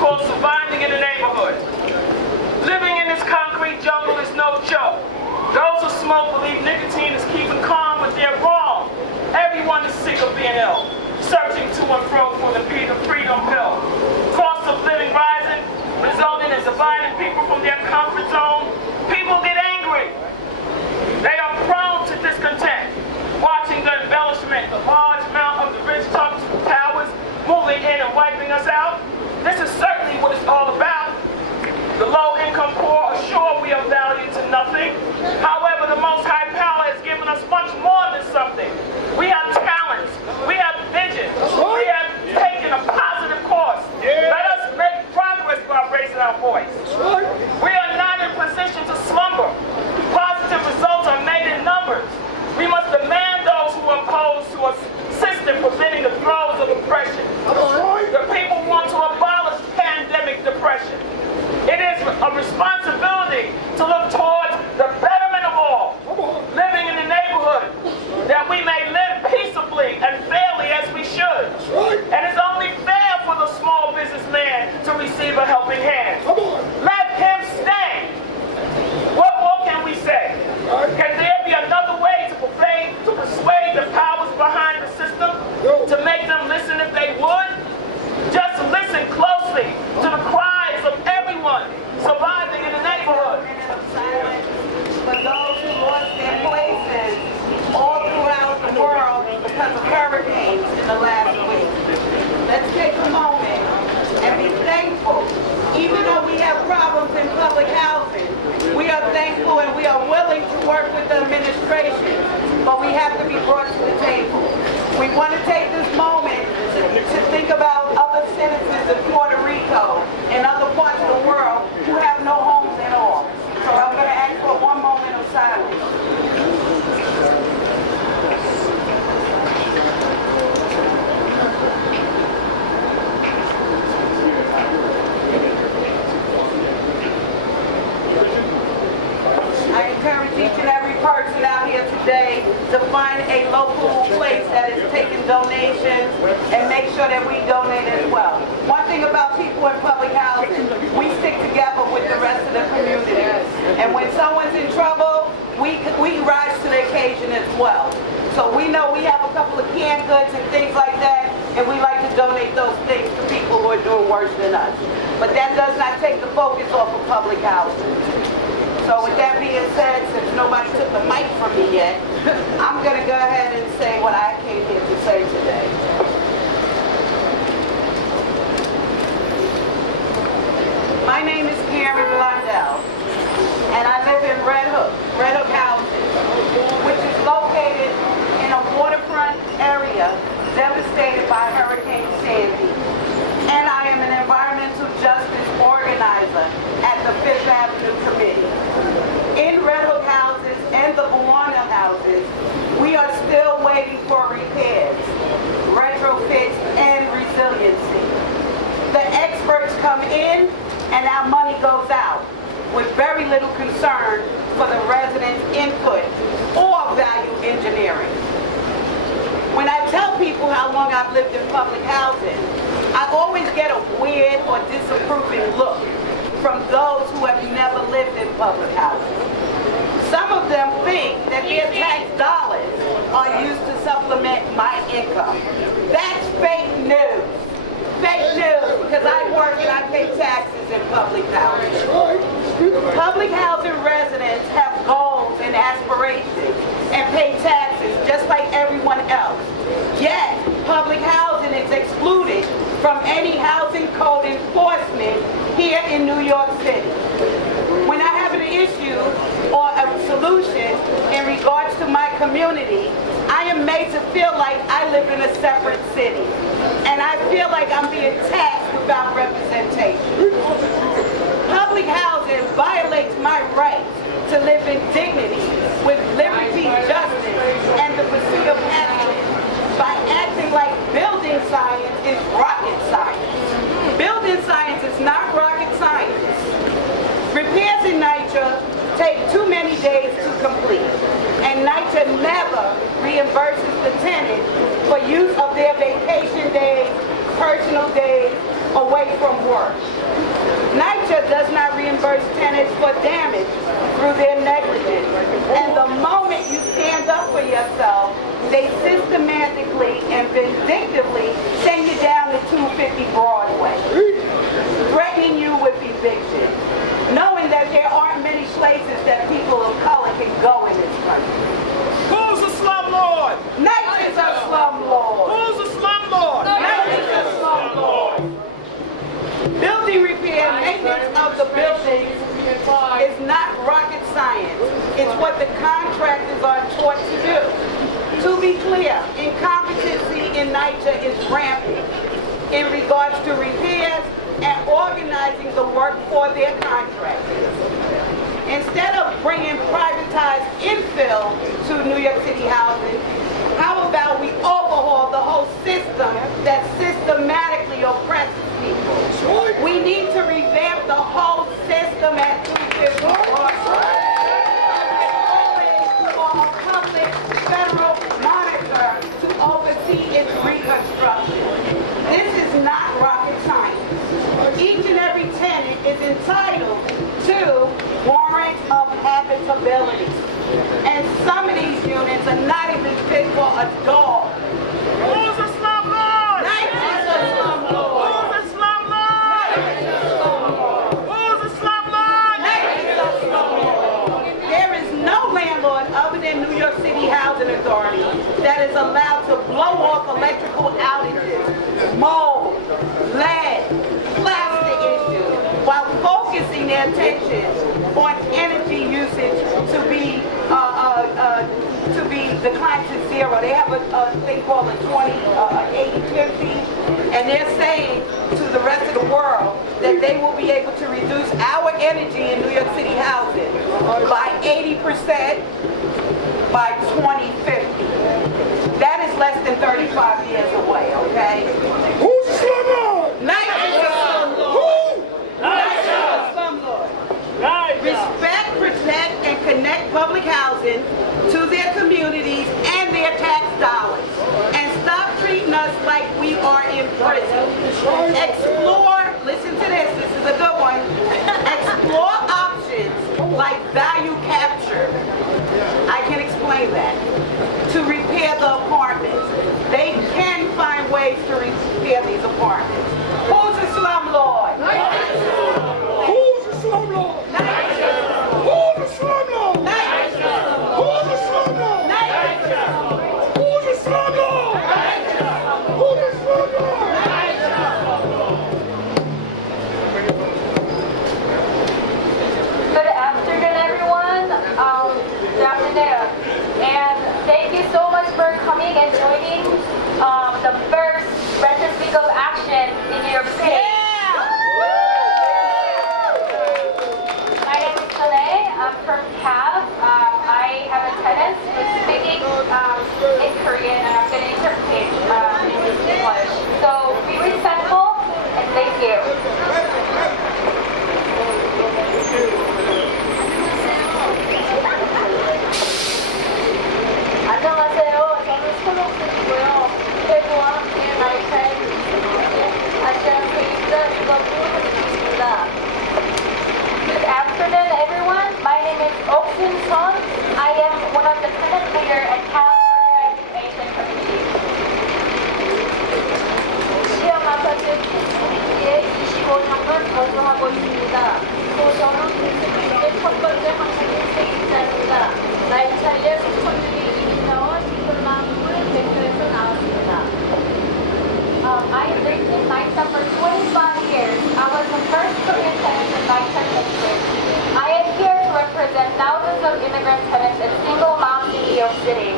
called surviving in the neighborhood. Living in this concrete jungle is no joke. Those who smoke believe nicotine is keeping calm, but they're wrong. Everyone is sick of being ill, searching to and fro for the freedom pill. Cost of living rising, resulting in dividing people from their comfort zone. People get angry. They are prone to discontent, watching the embellishment, the large amount of the rich towers moving in and wiping us out. This is certainly what it's all about. The low-income poor are sure we are valued to nothing. However, the Most High Power has given us much more than something. We have talents. We have vision. We have taken a positive course. Let us make progress by raising our voice. We are not in position to slumber. Positive results are made in numbers. We must demand those who are opposed to a system preventing the throes of oppression. The people want to abolish pandemic depression. It is a responsibility to look towards the betterment of all, living in the neighborhood, that we may live peaceably and fairly as we should. And it's only fair for the small businessman to receive a helping hand. Let him stay. What more can we say? Can there be another way to persuade the powers behind the system, to make them listen if they would? Just listen closely to the cries of everyone surviving in the neighborhood. For those who lost their places all throughout the world because of hurricanes in the last week. Let's take a moment and be thankful. Even though we have problems in public housing, we are thankful and we are willing to work with the administration, but we have to be brought to the table. We want to take this moment to think about other citizens in Puerto Rico and other parts of the world who have no homes at all. So I'm going to ask for one moment of silence. I encourage each and every person out here today to find a local place that is taking donations and make sure that we donate as well. One thing about people in public housing, we stick together with the rest of the community. And when someone's in trouble, we rise to the occasion as well. So we know we have a couple of canned goods and things like that, and we like to donate those things to people who are doing worse than us. But that does not take the focus off of public housing. So with that being said, since nobody took the mic from me yet, I'm going to go ahead and say what I came here to say today. My name is Karen Blondell, and I live in Red Hook Housing, which is located in a waterfront area devastated by Hurricane Sandy. And I am an environmental justice organizer at the Fifth Avenue Committee. In Red Hook houses and the Bawana houses, we are still waiting for repairs, retrofits, and resiliency. The experts come in and our money goes out with very little concern for the residents' input or value engineering. When I tell people how long I've lived in public housing, I always get a weird or disapproving look from those who have never lived in public housing. Some of them think that their tax dollars are used to supplement my income. That's fake news. Fake news, because I work and I pay taxes in public housing. Public housing residents have goals and aspirations and pay taxes just like everyone else. Yet, public housing is excluded from any housing code enforcement here in New York City. When I have an issue or a solution in regards to my community, I am made to feel like I live in a separate city. And I feel like I'm being taxed without representation. Public housing violates my right to live in dignity with liberty, justice, and the pursuit of happiness by acting like building science is rocket science. Building science is not rocket science. Repairs in Nycha take too many days to complete, and Nycha never reimburses the tenant for use of their vacation days, personal days, away from work. Nycha does not reimburse tenants for damage through their negligence. And the moment you stand up for yourself, they systematically and vindictively send you down to 250 Broadway, threatening you with eviction, knowing that there aren't many places that people of color can go in this country. Who's a slumlord? Nycha's a slumlord. Who's a slumlord? Nycha's a slumlord. Building repair, maintenance of the buildings is not rocket science. It's what the contractors are taught to do. To be clear, incompetency in Nycha is rampant in regards to repairs and organizing the work for their contractors. Instead of bringing privatized infill to New York City housing, how about we overhaul the whole system that systematically oppresses people? We need to revamp the whole system at 250 Broadway. For a public federal monitor to oversee its reconstruction. This is not rocket science. Each and every tenant is entitled to warrants of habitability. And some of these units are not even fit for a dog. Who's a slumlord? Nycha's a slumlord. Who's a slumlord? Nycha's a slumlord. Who's a slumlord? Nycha's a slumlord. There is no landlord other than New York City Housing Authority that is allowed to blow off electrical outages, mold, lead, plastic issues, while focusing their attention on energy usage to be declined to zero. They have a thing called a 80-50, and they're saying to the rest of the world that they will be able to reduce our energy in New York City housing by 80% by 2050. That is less than 35 years away, okay? Who's a slumlord? Nycha's a slumlord. Who? Nycha's a slumlord. Respect, protect, and connect public housing to their communities and their tax dollars. And stop treating us like we are in prison. Explore, listen to this is a good one. Explore options like value capture. I can explain that. To repair the apartments. They can find ways to repair these apartments. Who's a slumlord? Who's a slumlord? Who's a slumlord? Who's a slumlord? Who's a slumlord? Who's a slumlord? Good afternoon, everyone. Good afternoon. And thank you so much for coming and joining the first Renters Week of Action in New York City. My name is Soleil. I'm from CAB. I have a tenant who's speaking in Korean, and I'm going to interpret in English. So be respectful and thank you. 안녕하세요. 저는 손옥순이고요. 대구와 함께 나이차에 아시안 페이스 직업으로 있습니다. Good afternoon, everyone. My name is Oksun Son. I am one of the tenant leader at CAB Asian Community. 시험 아파트 PCB에 25년간 거주하고 있습니다. 또 저는 PCB의 첫 번째 항공인 세입자입니다. 나이차에 속천들이 이민자와 시골마음을 대표해서 나왔습니다. I lived in Nycha for 25 years. I was the first Korean tenant in Nycha district. I am here to represent thousands of immigrant tenants and single moms in New York City.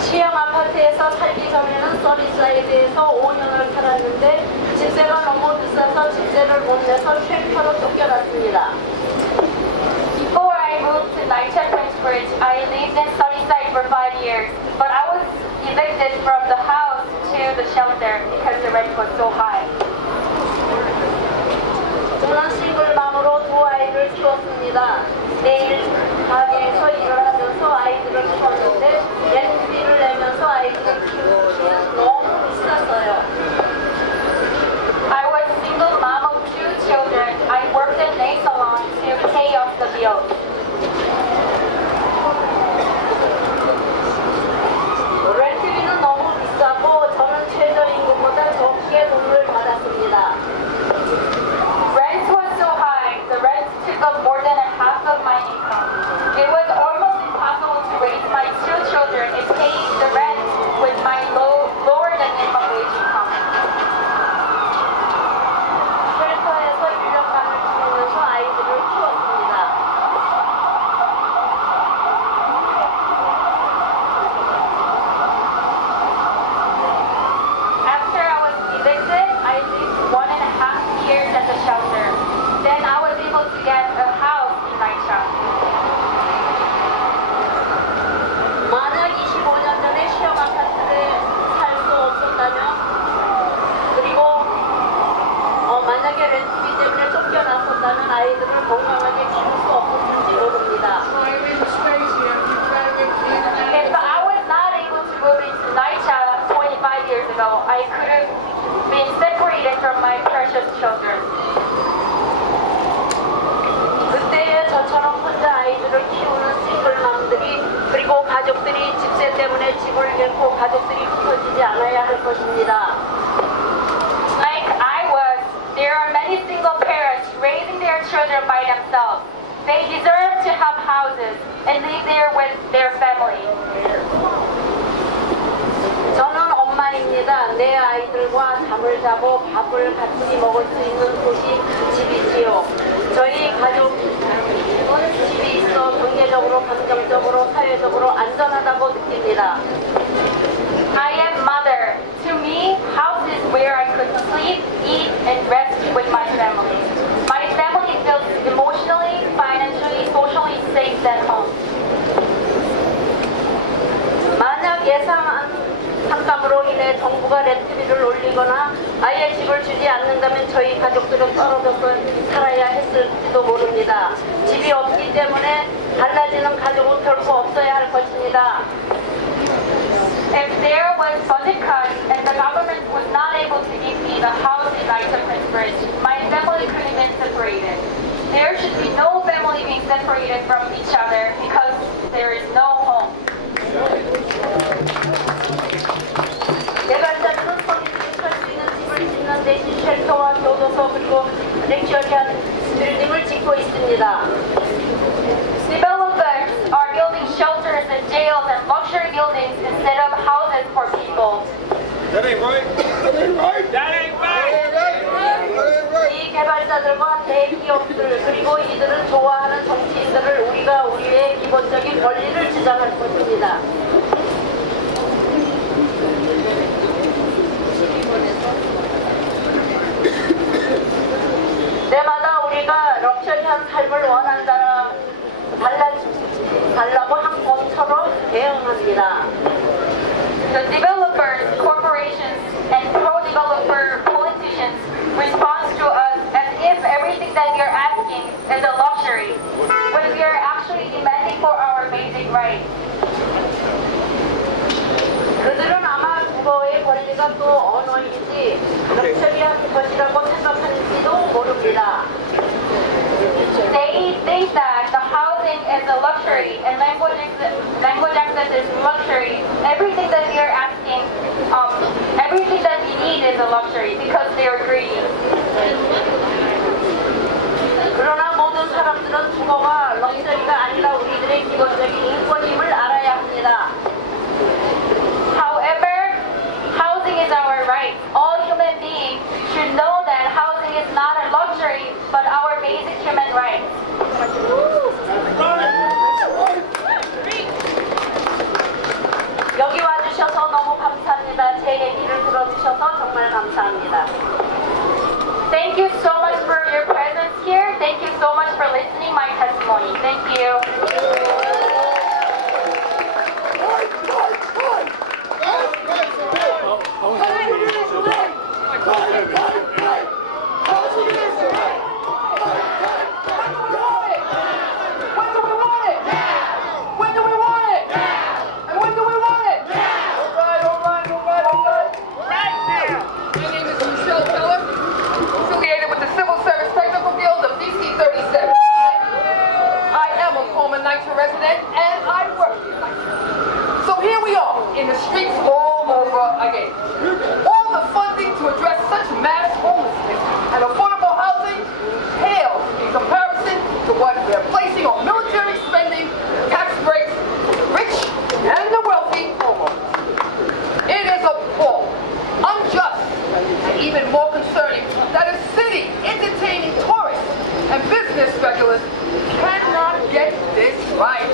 시험 아파트에서 살기 전에는 서비스사이드에서 5년을 살았는데 집세가 너무 비싸서 집세를 못 내서 쉘터로 쫓겨났습니다. Before I moved to Nycha Bridge, I lived in Sunnyside for 5 years, but I was evicted from the house to the shelter because the rent was so high. 저는 싱글맘으로 두 아이를 키웠습니다. 매일 가게에서 일을 하면서 아이들을 키웠는데 렌트비를 내면서 아이들을 키우기는 너무 비쌌어요. my precious children. 그때의 저처럼 혼자 아이들을 키우는 싱글맘들이 그리고 가족들이 집세 때문에 집을 잃고 가족들이 흩어지지 않아야 할 것입니다. Like I was, there are many single parents raising their children by themselves. They deserve to have houses and live there with their family. 저는 엄마입니다. 내 아이들과 잠을 자고 밥을 같이 먹을 수 있는 곳이 집이지요. 저희 가족은 집이 있어 경제적으로, 감정적으로, 사회적으로 안전하다고 느낍니다. I am mother. To me, house is where I could sleep, eat, and rest with my family. My family feels emotionally, financially, socially safe at home. 만약 예상한 삭감으로 인해 정부가 렌트비를 올리거나 아예 집을 주지 않는다면 저희 가족들은 떨어져서 살아야 했을지도 모릅니다. 집이 없기 때문에 달라지는 가족은 결코 없어야 할 것입니다. If there was budget cuts and the government was not able to give me the house in Nycha Bridge, my family could have been separated. There should be no family being separated from each other because there is no home. 개발자들은 서민들이 살 수 있는 집을 짓는 대신 쉘터와 교도소 그리고 렉셔리한 빌딩을 짓고 있습니다. Developers are building shelters and jails and luxury buildings instead of houses for people. That ain't right. That ain't right. That ain't right. 이 개발자들과 대기업들 그리고 이들은 좋아하는 정치인들을 우리가 우리의 기본적인 권리를 주장할 것입니다. 때마다 우리가 럭셔리한 삶을 원한다 달라고 한 것처럼 대응합니다. The developers, corporations, and pro-developer politicians respond to us as if everything that we are asking is a luxury, when we are actually demanding for our basic rights. 그들은 아마 국어의 권리가 또 언어인지 럭셔리한 것이라고 생각하는지도 모릅니다. They think that the housing is a luxury and language access is luxury. Everything that we are asking, everything that we need is a luxury because they are greedy. 그러나 모든 사람들은 국어가 럭셔리가 아니라 우리들의 기본적인 인권임을 알아야 합니다. However, housing is our right. All human beings should know that housing is not a luxury, but our basic human rights. 여기 와주셔서 너무 감사합니다. 제 얘기를 들어주셔서 정말 감사합니다. Thank you so much for your presence here. Thank you so much for listening my testimony. Thank you. Nycha resident, and I work here. So here we are, in the streets all over again. All the funding to address such mass homelessness and affordable housing pales in comparison to what we're placing on military spending, tax breaks, for the rich and the wealthy homeowners. It is appalling, unjust, and even more concerning that a city entertaining tourists and business speculators cannot get this right.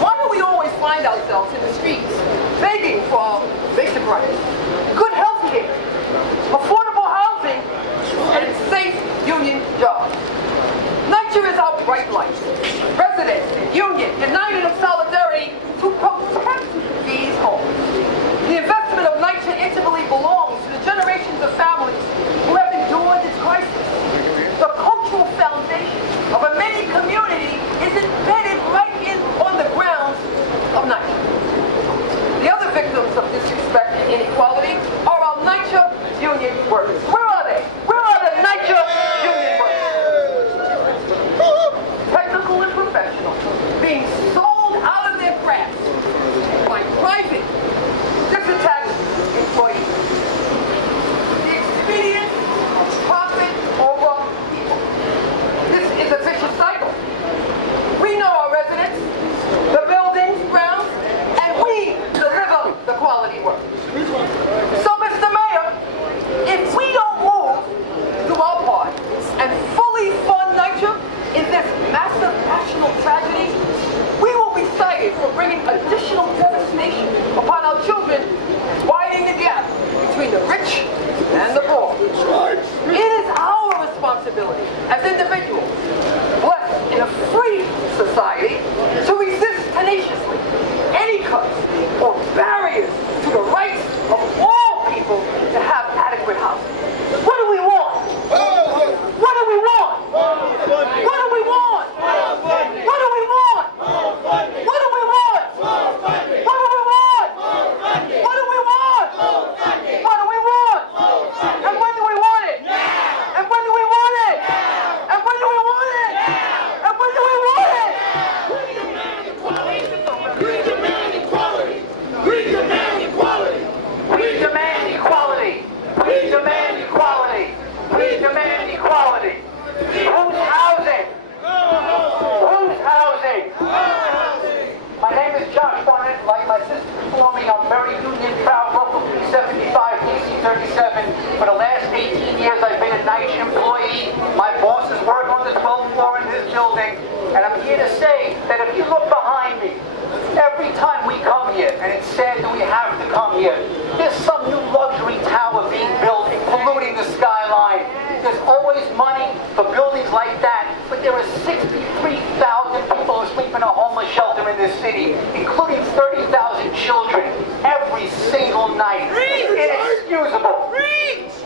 Why do we always find ourselves in the streets, union workers? Where are they? Where are the Nycha union workers? Technical and professional, being sold out of their crafts by private, disattached employees. The expedient of profit over people. This is a vicious cycle. We know our residents, the buildings, grounds, and we deliver the quality work. So, Mr. Mayor, if we don't move to our part and fully fund Nycha in this massive national tragedy, we will be cited for bringing additional devastation upon our children, widening the gap between the rich and the poor. It is our responsibility as individuals, blessed in a free society, to resist tenaciously any cuts or barriers to the rights of all people to have adequate housing. What do we want? What do we want? What do we want? What do we want? What do we want? What do we want? What do we want? What do we want? What do we want? And when do we want it? And when do we want it? And when do we want it? And when do we want it? We demand equality. We demand equality. We demand equality. We demand equality. We demand equality. Who's housing? Who's housing? My name is Josh Barnett. Like my sister before me, I'm very union proud, local 375, DC 37. For the last 18 years, I've been a Nycha employee. My bosses work on the 12th floor in this building. And I'm here to say that if you look behind me, every time we come here, and it's sad that we have to come here, there's some new luxury tower being built, polluting the skyline. There's always money for buildings like that, but there are 63,000 people who sleep in a homeless shelter in this city, including 30,000 children every single night. It's inexcusable.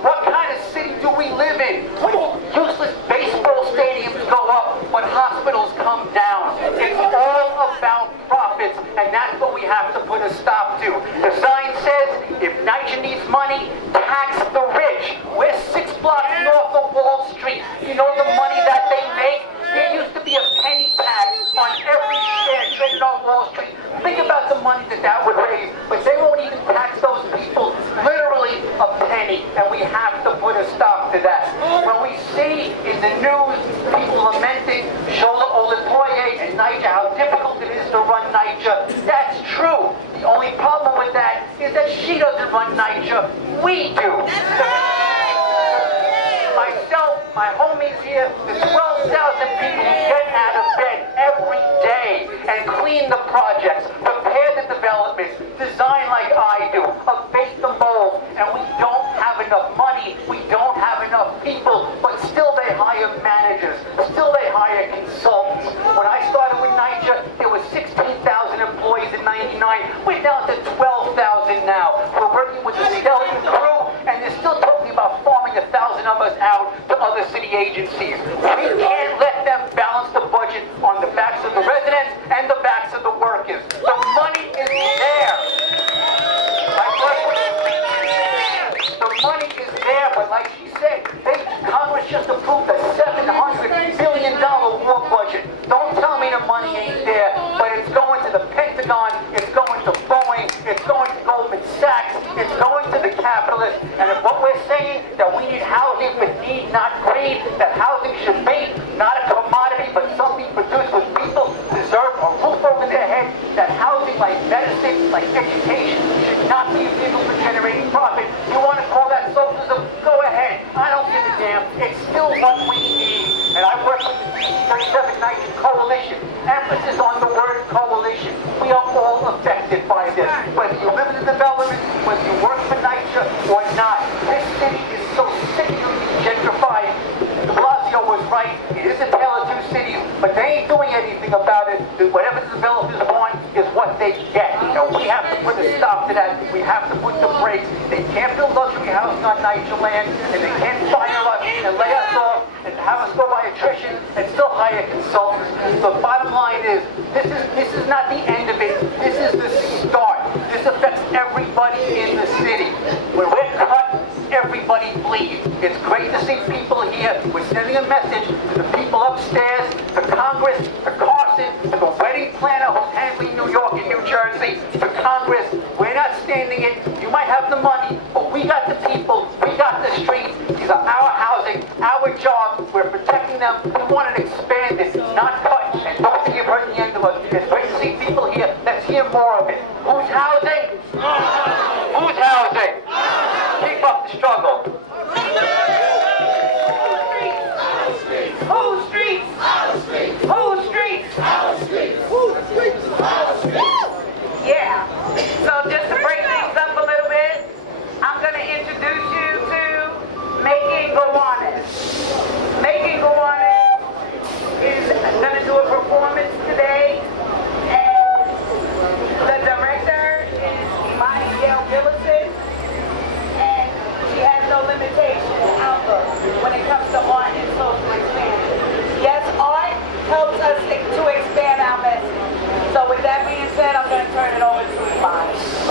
What kind of city do we live in when useless baseball stadiums go up, when hospitals come down? It's all about profits, and that's what we have to put a stop to. The sign says, if Nycha needs money, tax the rich. We're 6 blocks north of Wall Street. You know the money that they make? There used to be a penny tax on every share traded on Wall Street. Think about the money that would raise, but they won't even tax those people literally a penny, and we have to put a stop to that. When we see in the news people lamenting Shola Olatoye and Nycha, how difficult it is to run Nycha, that's true. The only problem with that is that she doesn't run Nycha, we do. Myself, my homies here, the 12,000 people who get out of bed every day and clean the projects, prepare the developments, design like I do, abate the mold, and we don't have enough money, we don't have enough people, but still they hire managers, still they hire consultants. When I started with Nycha, there were 16,000 employees in '99. We're down to 12,000 now. We're working with the skeleton crew, and they're still talking about farming 1,000 of us out to other city agencies. We can't let them balance the budget on the backs of the residents and the backs of the workers. The money is there. The money is there, but like she said, Congress just approved a $700 billion war budget. Don't tell me the money ain't there, but it's going to the Pentagon, it's going to Boeing, it's going to Goldman Sachs, it's going to the capitalists. And if what we're saying that we need housing for need, not greed, that housing should be not a commodity, but something produced with people deserve a roof over their head, that housing like medicine, like education, should not be a vehicle for generating profit. You want to call that socialism? Go ahead. I don't give a damn. It's still what we need. And I work with the 37 Nycha Coalition. Emphasis on the word coalition. We are all affected by this. Whether you live in the development, whether you work for Nycha or not. This city is so sickeningly gentrified. De Blasio was right. It is a tale of two cities, but they ain't doing anything about it. Whatever the developers want is what they get. And we have to put a stop to that. We have to put the brakes. They can't build luxury housing on Nycha land, and they can't fire us and lay us off and have us go by attrition and still hire consultants. The bottom line is, this is not the end of it. This is the start. This affects everybody in the city. When we're cut, everybody bleed. It's great to see people here. We're sending a message to the people upstairs, to Congress, to Carson, to the wedding planner who's handling New York and New Jersey, to Congress. We're not standing it. You might have the money, but we got the people. We got the streets. These are our housing, our jobs. We're protecting them. We want to expand it, not cut. And don't think you've heard the end of us. It's great to see people here. Let's hear more of it. Who's housing? Who's housing? Keep up the struggle. Whose streets? Whose streets? Yeah. So just to break things up a little bit, I'm going to introduce you to Making Gowanus. Making Gowanus is going to do a performance today, and the director is Imani Billison, and she has no limitation outlook when it comes to art and social expansion. Yes, art helps us to expand our message. So with that being said, I'm going to turn it over to Imani.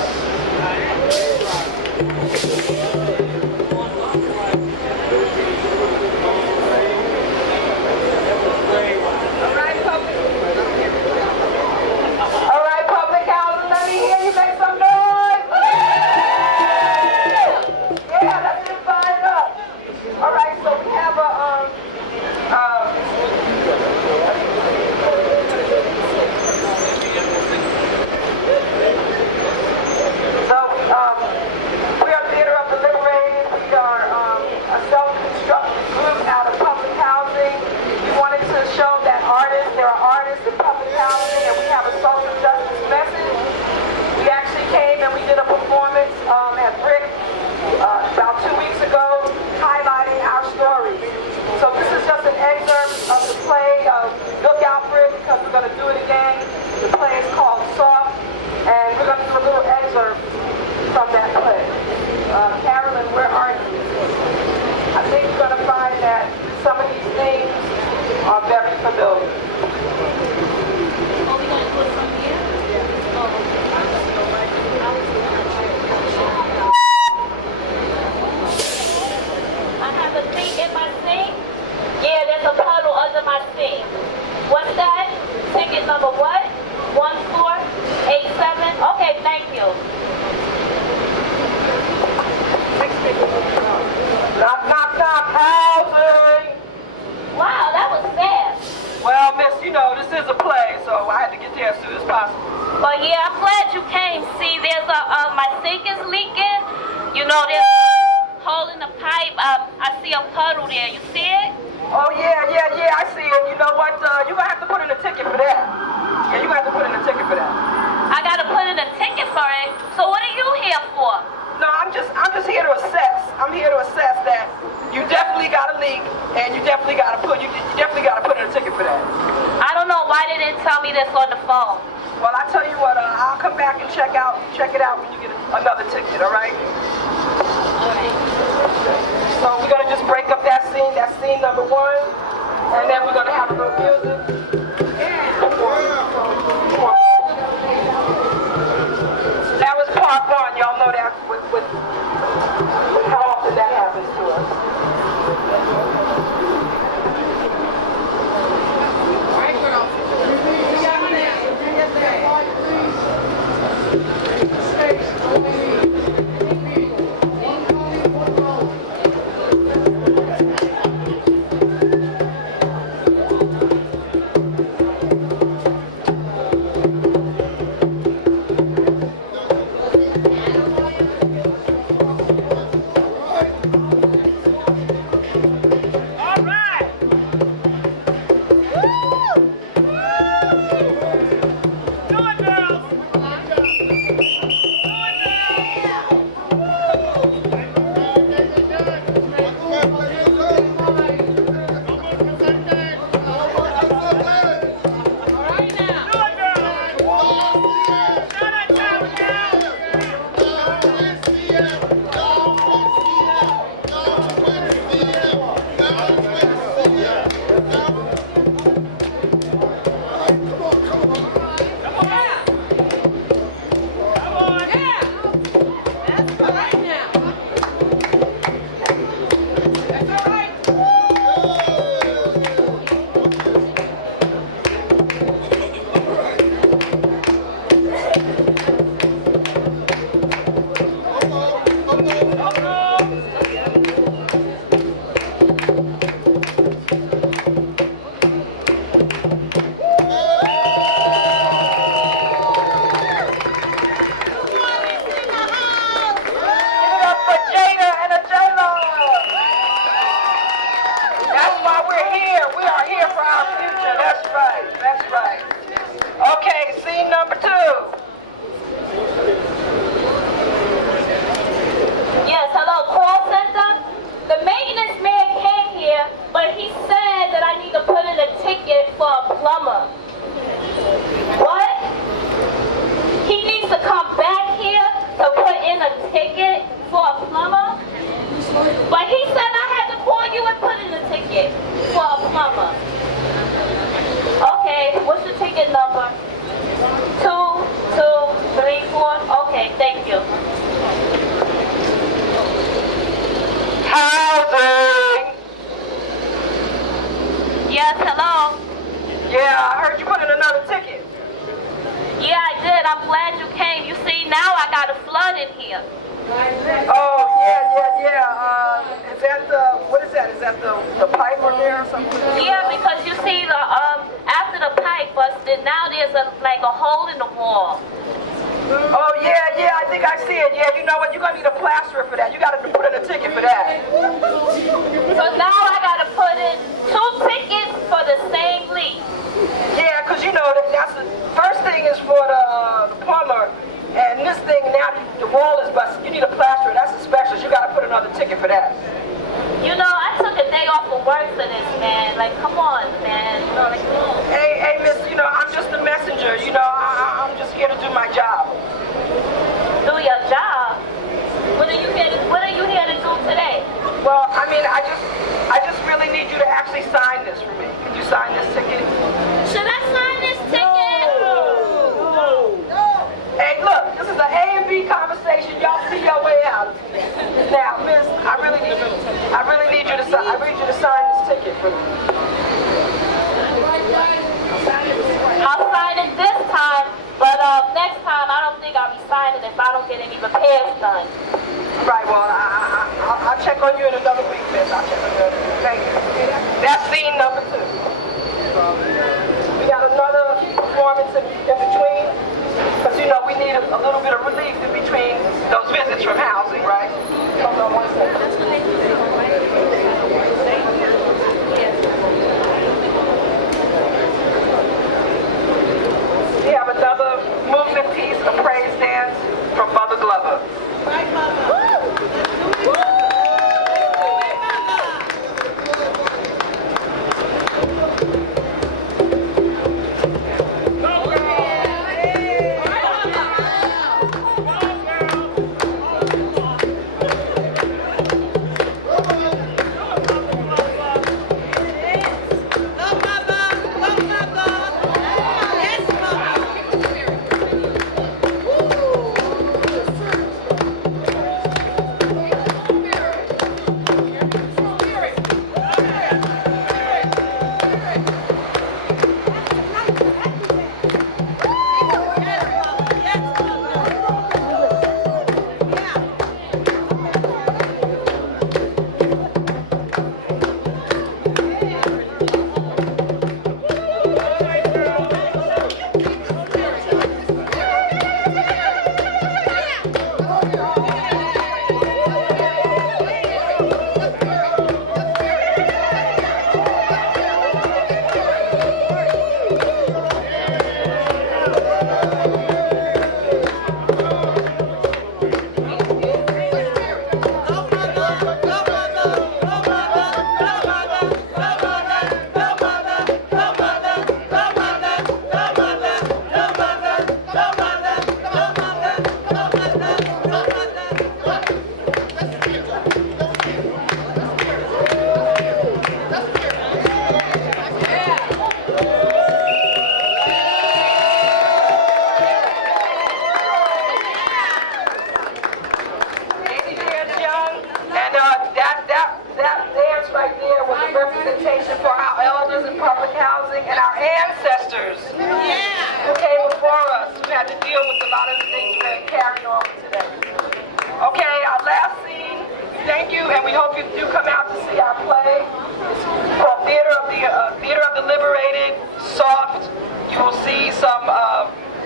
to see our play. It's called Theater of the Liberated, soft. You will see some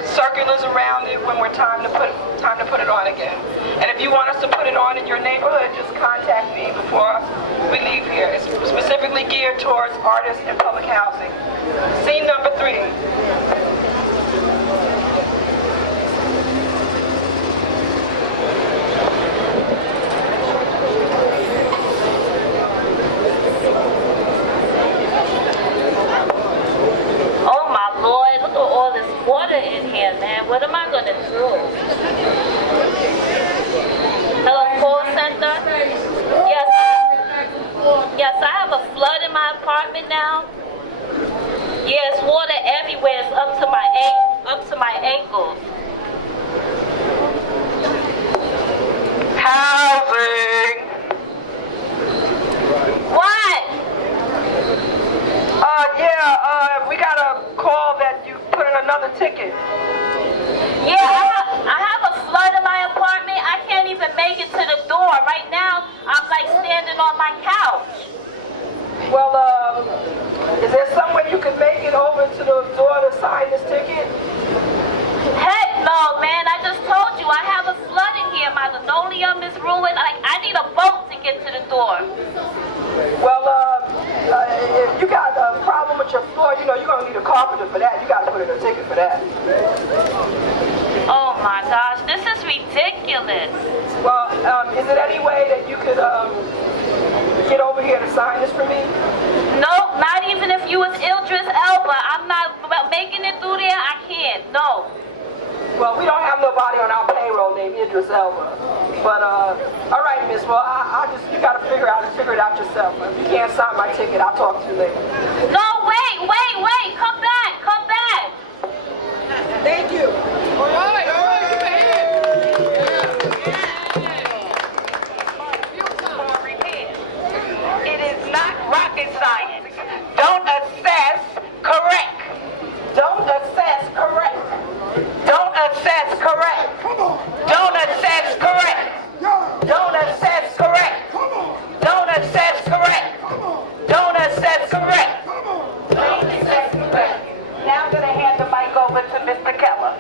circulars around it when we're time to put it on again. And if you want us to put it on in your neighborhood, just contact me before we leave here. It's specifically geared towards artists and public housing. Scene number 3. Water in here, man. What am I gonna do? Hello, call center? Yes, I have a flood in my apartment now. Yes, water everywhere. It's up to my ankles. Housing. What? We got a call that you put in another ticket. Yeah, I have a flood in my apartment. I can't even make it to the door. Right now, I'm like standing on my couch. Well, is there some way you can make it over to the door to sign this ticket? Heck no, man. I just told you I have a flood in here. My linoleum is ruined. I need a boat to get to the door. Well, if you got a problem with your floor, you're going to need a carpenter for that. You got to put in a ticket for that. Oh my gosh, this is ridiculous. Well, is it any way that you could get over here to sign this for me? Nope, not even if you was Idris Elba. I'm not making it through there. I can't. No. Well, we don't have nobody on our payroll named Idris Elba. But, all right, miss. Well, you got to figure it out yourself. If you can't sign my ticket, I'll talk to you later. No, wait. Come back. Thank you. All right, give me a hand. It is not rocket science. Don't assess, correct. Don't assess correct. Don't assess correct. Don't assess correct. Don't assess correct. Don't assess correct. Don't assess correct. Don't assess correct. Now I'm going to hand the mic over to Mr. Keller.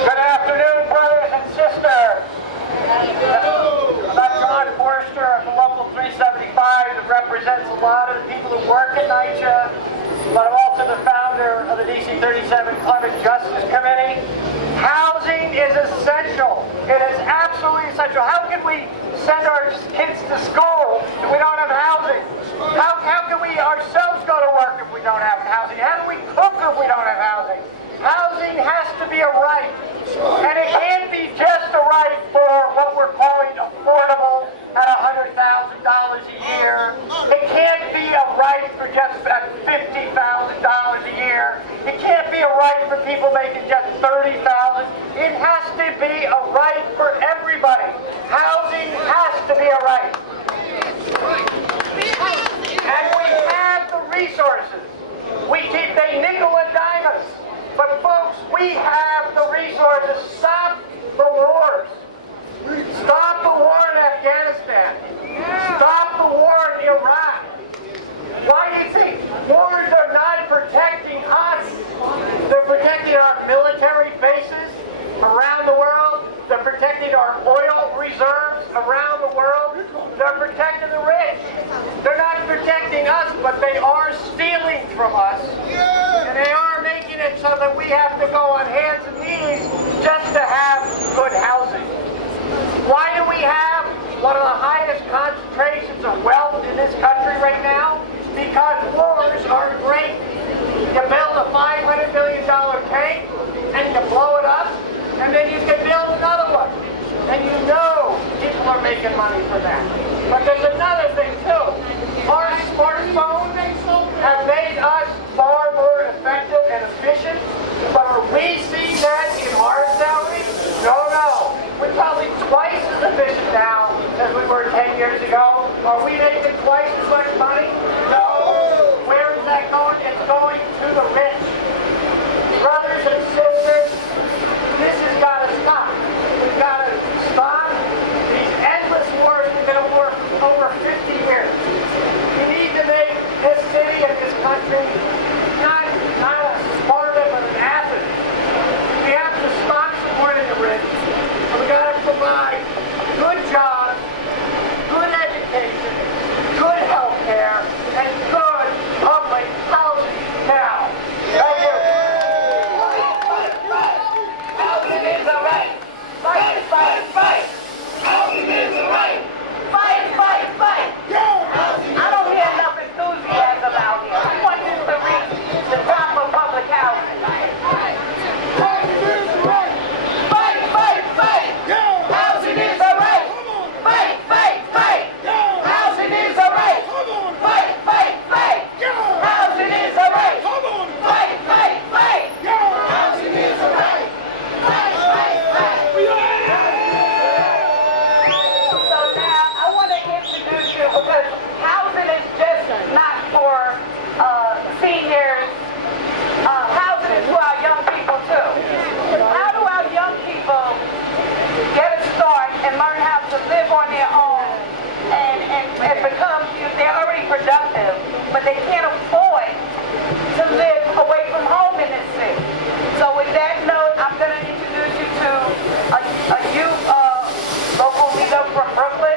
Good afternoon, brothers and sisters. I'm John Forster of the Local 375 that represents a lot of the people who work at Nycha, but I'm also the founder of the DC 37 Climate Justice Committee. Housing is essential. It is absolutely essential. How can we send our kids to school if we don't have housing? How can we ourselves go to work if we don't have housing? How do we cook if we don't have housing? Housing has to be a right, and it can't be just a right for what we're calling affordable at $100,000 a year. It can't be a right for just at $50,000 a year. It can't be a right for people making just $30,000. It has to be a right for everybody. Housing has to be a right. And we have the resources. They nickel and dime us. But folks, we have the resources. Stop the wars. Stop the war in Afghanistan. Stop the war in Iraq. Why do you think wars are not protecting us? They're protecting our military bases around the world. They're protecting our oil reserves around the world. They're protecting the rich. They're not protecting us, but they are stealing from us. And they are making it so that we have to go on hands and knees just to have good housing. Why do we have one of the highest concentrations of wealth in this country right now? Because wars are great. You build a $500 million tank and you blow it up, and then you can build another one. And you know people are making money for that. But there's another thing too. Our smartphones have made us far more effective and efficient. But are we seeing that in our salaries? No. We're probably twice as efficient now as we were 10 years ago. Are we making twice as much money? No. Where is that going? seniors, housing is for our young people too. How do our young people get a start and learn how to live on their own and become, they're already productive, but they can't afford to live away from home in this city. So with that note, I'm going to introduce you to a youth local leader from Brooklyn,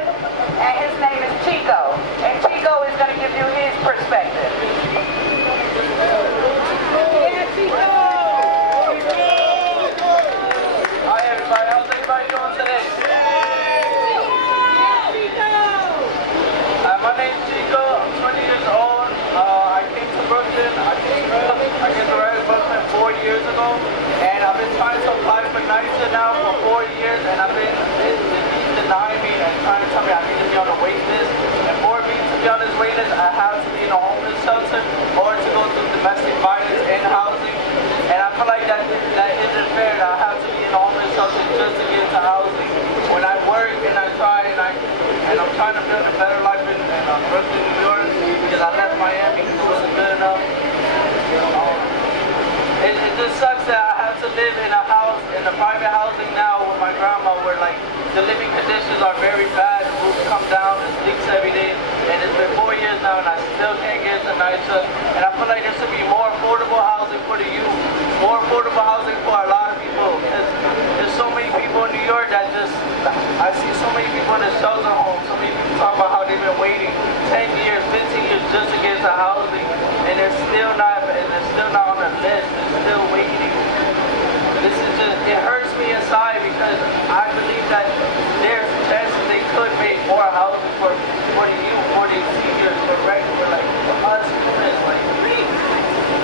and his name is Chico. And Chico is going to give you his perspective. Yeah, Chico! Hi everybody, how's everybody doing today? My name's Chico, I'm 20 years old. I came to Brooklyn, I came to Brooklyn 4 years ago, and I've been trying to apply for Nycha now for 4 years, and I've been denying me and trying to tell me I need to be on a wait list. And for me to be on this wait list, I have to be in a homeless shelter or to go through domestic violence and housing. And I feel like that isn't fair. That I have to be in a homeless shelter just to get into housing. When I work and I try and I'm trying to build a better life in Brooklyn, New York, because I left Miami because it wasn't good enough. It just sucks that I have to live in a house, in a private housing now with my grandma, where like the living conditions are very bad. The roof come down, it leaks every day, and it's been 4 years now and I still can't get into Nycha. And I feel like there should be more affordable housing for the youth, more affordable housing for a lot of people. Because there's so many people in New York that I see so many people in the shelter homes, so many people talk about how they've been waiting 10 years, 15 years just to get into housing, and they're still not on the list, they're still waiting. This is just, it hurts me inside because I believe that there's chances they could make more housing for the youth, for the seniors, for regular, like us students, like me.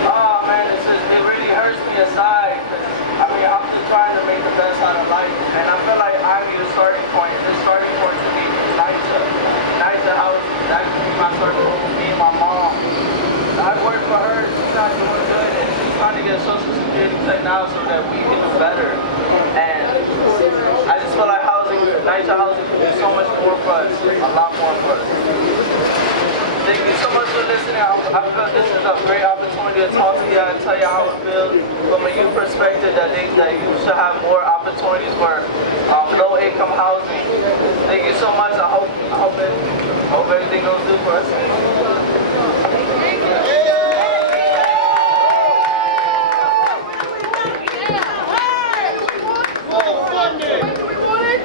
Oh man, it really hurts me inside. I mean, I'm just trying to make the best out of life, and I feel like I need a starting point. The starting point to be Nycha housing. That could be my starting point for me and my mom. I work for her, she's not doing good, and she's trying to get Social Security check now so that we can do better. And I just feel like Nycha housing can do so much more for us, a lot more for us. Thank you so much for listening. I feel this is a great opportunity to talk to you and tell you how it feels from a youth perspective that you should have more opportunities for low-income housing. Thank you so much. I hope everything goes good for us.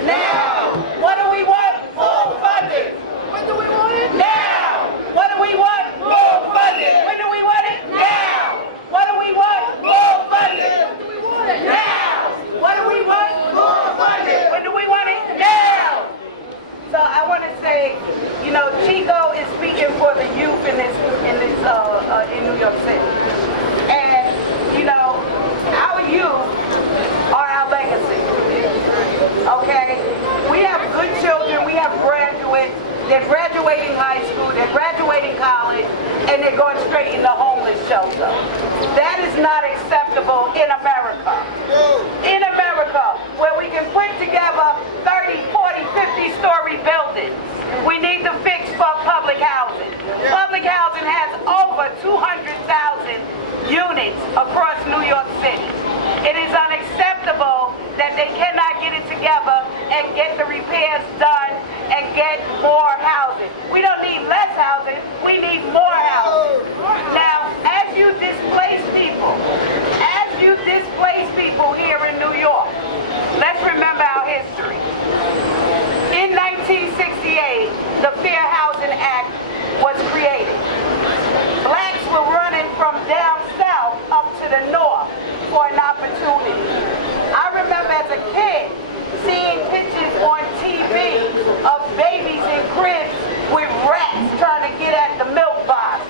Now, what do we want? Full funding. When do we want it? Now, what do we want? Full funding. When do we want it? Now. What do we want? Full funding. When do we want it? Now. What do we want? Full funding. When do we want it? Now. So I want to say, Chico is speaking for the youth in New York City, and our youth are our legacy. Okay, we have good children. We have graduates. They're graduating high school. They're graduating college, and they're going straight in the homeless shelter. That is not acceptable in America. In America, where we can put together 30, 40, 50-story buildings, we need to fix public housing. Public housing has over 200,000 units across New York City. It is unacceptable that they cannot get it together and get the repairs done and get more housing. We don't need less housing, we need more housing. Now, as you displace people here in New York, let's remember our history. In 1968, the Fair Housing Act was created. Blacks were running from down south up to the north for an opportunity. I remember as a kid seeing pictures on TV of babies in cribs with rats trying to get at the milk box.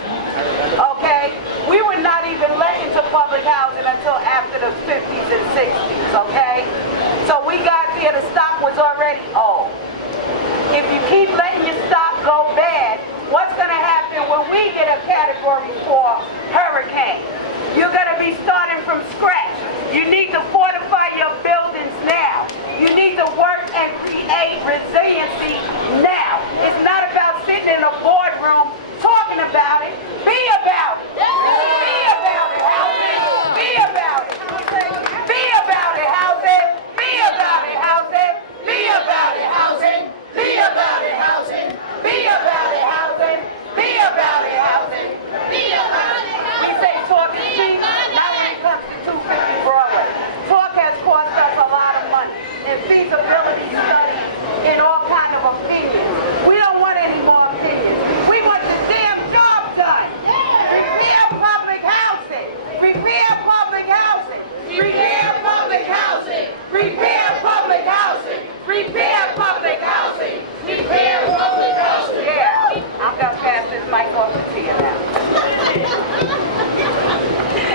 Fair public housing. Yeah, I'm gonna pass this mic off to Tia now.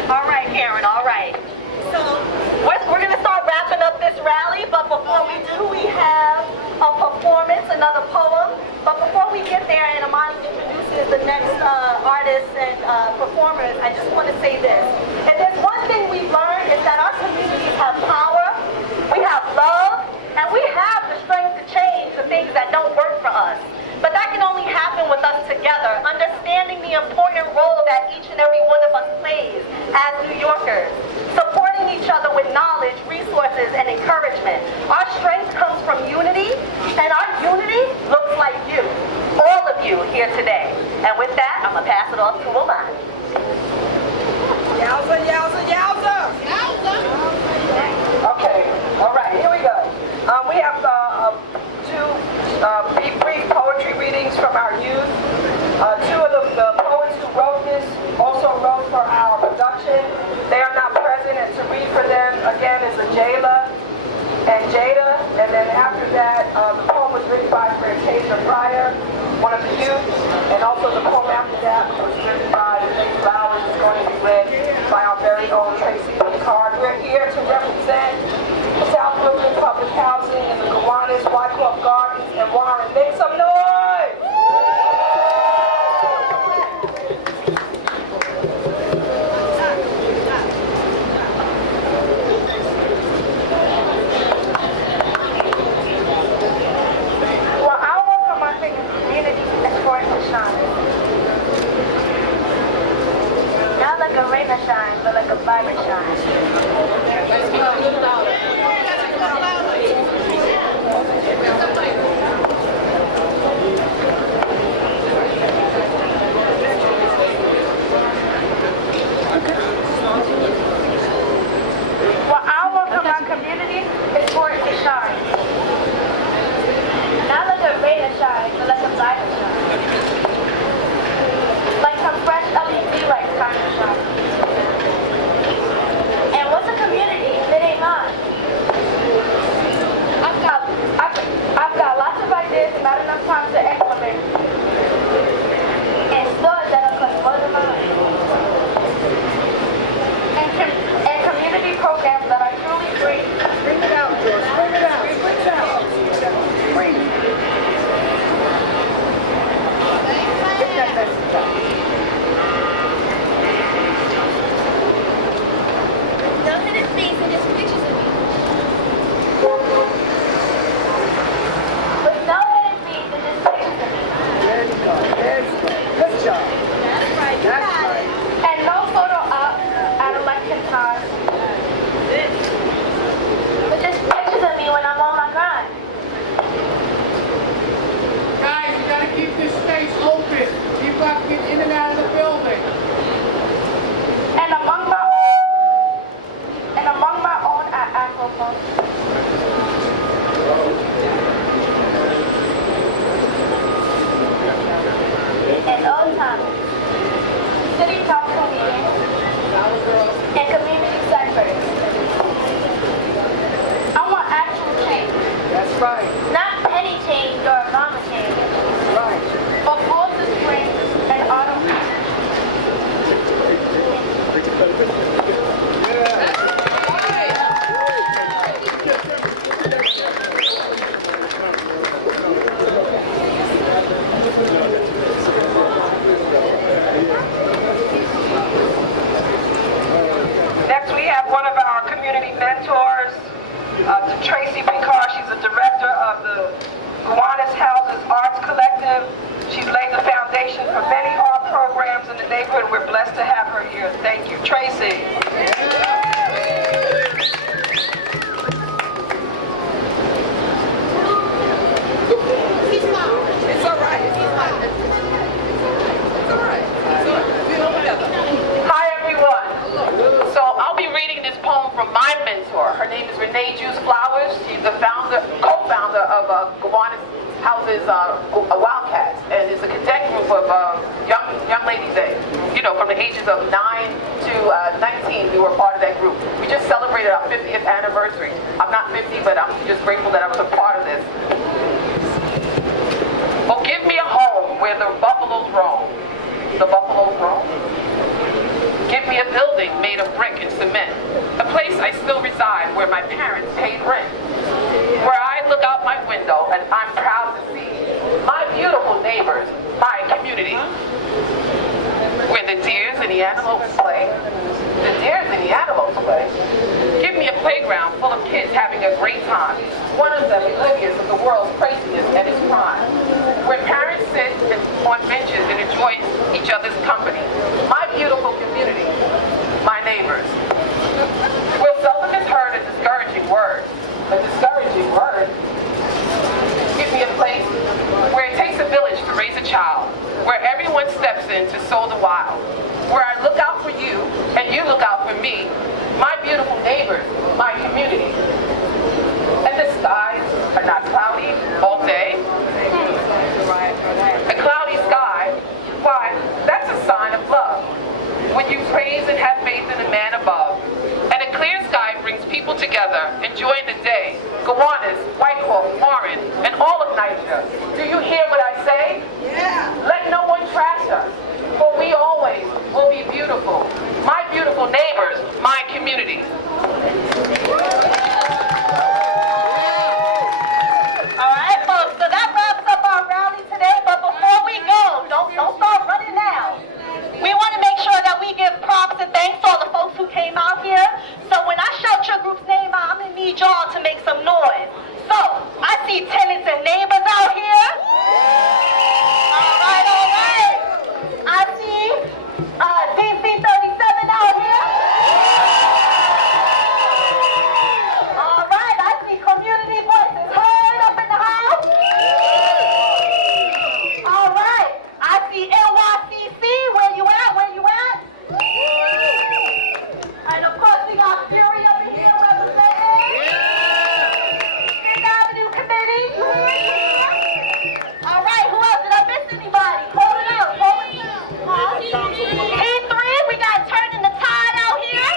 All right, Karen, all right. So we're going to start wrapping up this rally, but before we do, we have a performance, another poem. But before we get there, and Amani introduces the next artists and performers, I just want to say this. If there's one thing we've learned, is that our communities have power, we have love, and we have the strength to change the things that don't work for us. But that can only happen with us together, understanding the important role that each and every one of us plays as New Yorkers, supporting each other with knowledge, resources, and encouragement. Our strength comes from unity, and our unity looks like you, all of you here today. And with that, I'm going to pass it off to Amani. Yowza, yowza, yowza! Okay, all right, here we go. We have two brief poetry readings from our youth. Two of the poets who wrote this also wrote for our production. They are not present, and to read for them again is Ajayla and Jada. And then after that, the poem was written by Fantasia Pryor, one of the youth, and also the poem after that was written by Flowers, is going to be read by our very own Tracy Picard. We're here to represent South Brooklyn Public Housing in the Gowanus, Wyckoff Gardens, and Warren. Make some noise! Well, I welcome our community as far as to shine. Not like a rain that shines, but like a vibrant shine. Let's go a little louder. What I want from our community is for it to shine. Not like a rain that shines, but like a vibrant shine. Like some fresh LED lights kind of shine. And what's a community if it ain't mine? I've got lots of ideas and not enough time to implement. And stores that'll cost more than mine. And community programs that are truly free. Bring it out, George. Bring it out. Bring it out. Bring it. Get that message out. No hidden things and just pictures of me. With no hidden things and just pictures of me. There you go. There you go. Good job. That's right. That's right. And no photo op at election time. But just pictures of me when I'm on my grind. Guys, you gotta keep this space open. People have to get in and out of the building. And among my own at Afrophone. And old time. City council meetings. And community centers. I want actual change. That's right. Not petty change or mama change. Right. But fall to spring and autumn. Next, we have one of our community mentors, Tracy Picard. She's the director of the Gowanus Houses Arts Collective. She's laid the foundation for many art programs in the neighborhood. We're blessed to have her here. Thank you, Tracy. It's all right. It's all right. It's all right. Hi everyone. So I'll be reading this poem from my mentor. Her name is Renee Juice Flowers. She's the co-founder of Gowanus Houses Wildcats, and it's a cadet group of young ladies that, from the ages of 9 to 19. We were part of that group. We just celebrated our 50th anniversary. I'm not 50, but I'm just grateful that I was a part of this. Well, give me a home where the buffaloes roam. The buffaloes roam? Give me a building made of brick and cement. A place I still reside where my parents paid rent. Where I look out my window and I'm proud to see my beautiful neighbors, my community. Where the deers and the antelopes play. The deers and the antelopes play. Give me a playground full of kids having a great time. One of them oblivious of the world's craziness and its crime. Where parents sit on benches and enjoy each other's company. My beautiful community. My neighbors. Where seldom is heard a discouraging word. A discouraging word. Give me a place where it takes a village to raise a child. Where everyone steps in to sow the wild. Where I look out for you and you look out for me. My beautiful neighbors, my community. And the skies are not cloudy all day. A cloudy sky, why, that's a sign of love. When you praise and have faith in the man above. And a clear sky brings people together, enjoying the day. Gowanus, Whitehawk, Warren, and all of Nycha. Do you hear what I say? Yeah. Let no one trash us, for we always will be beautiful. My beautiful neighbors, my community. All right, folks, so that wraps up our rally today, but before we go, don't start running now. We want to make sure that we give props and thanks to all the folks who came out here. So when I shout your group's name out, I'm going to need y'all to make some noise. So, I see tenants and neighbors out here. All right. I see DC 37 out here. All right, I see community voices heard up in the house. All right, I see NYCC. Where you at? And of course, we got Fury up in here representing. Fifth Avenue Committee. You here? All right, who else? Did I miss anybody? Hold it up. E3, we got Turning the Tide out here.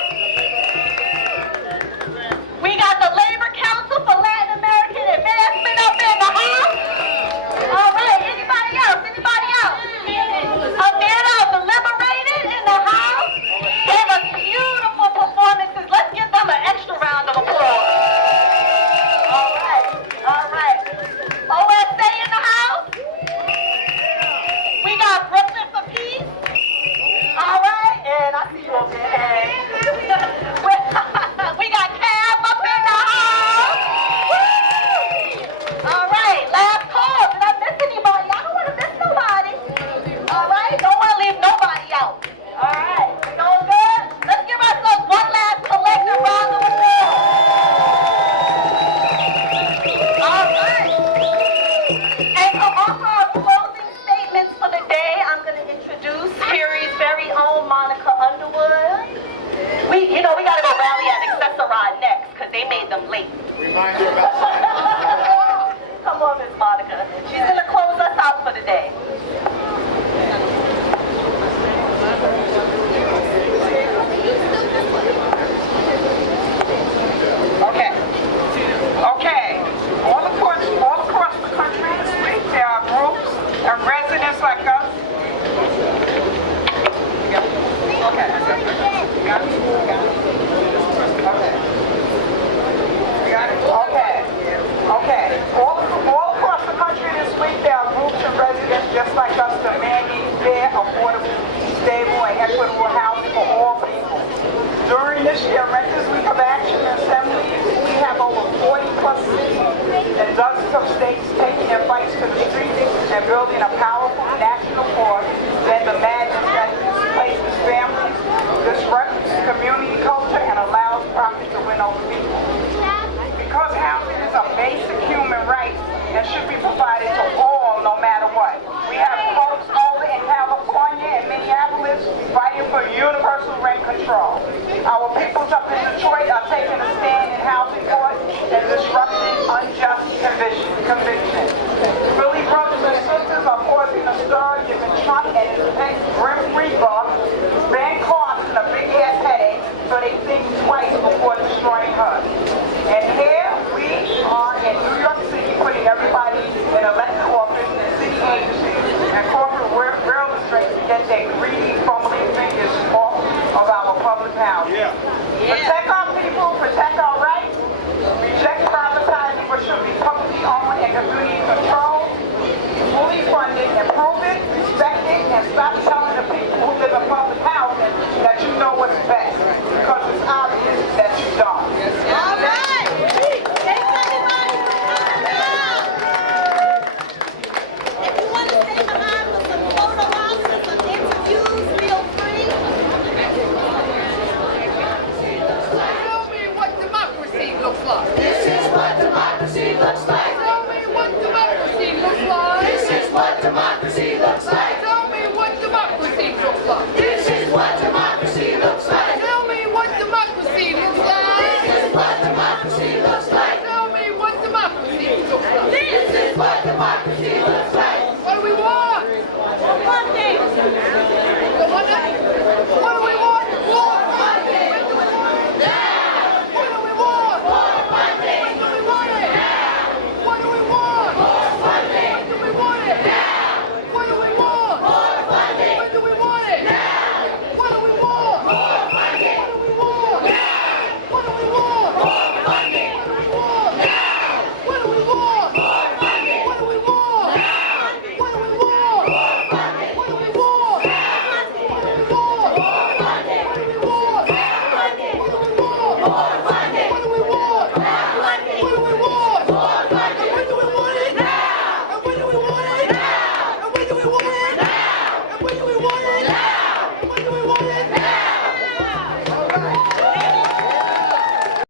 We got the Labor Council for Latin American Advancement up in the house. All right, anybody else? Amanda of the Liberated in the house. Gave us beautiful performances. Let's give them an extra round of applause. All right. OSA in the house. We got Brooklyn for Peace. All right, and I see you over there. We got Cab up in the house. Woo! All right, last call. Did I miss anybody? I don't want to miss nobody. All right, don't want to leave nobody out. All right, we going good? Let's give ourselves one last collective round of applause. All right. And to offer our closing statements for the day, I'm going to introduce Fury's very own Monica Underwood. We got to go rally at Accessoride next because they made them late. Come on, Miss Monica. She's going to close us out for the day. Okay. All across the country this week, there are groups and residents like us. Okay. Got it? Okay. All across the country this week, there are groups and residents just like us demanding fair, affordable, stable, and equitable housing for all people. During this year, Renters Week of Action assemblies, we have over 40 plus cities and dozens of states taking their fights to the streets and building a powerful national force that imagines that displaces families, disrupts community culture, and allows profit to win over people. Because housing is a basic human right and should be provided to all no matter what. We have folks over in California and Minneapolis fighting for universal rent control. Our peoples up in Detroit are taking a stand in housing court and disrupting unjust conviction. Philly brothers and sisters are causing a stir, giving Trump and his Grim Reaper Ben Carson a big ass headache so they think twice before destroying her. And here we are in New York City putting everybody in elected office and city affordable housing. Protect our people, protect our rights, reject privatizing what should be publicly owned and community controlled, fully funded, improve it, respect it, and stop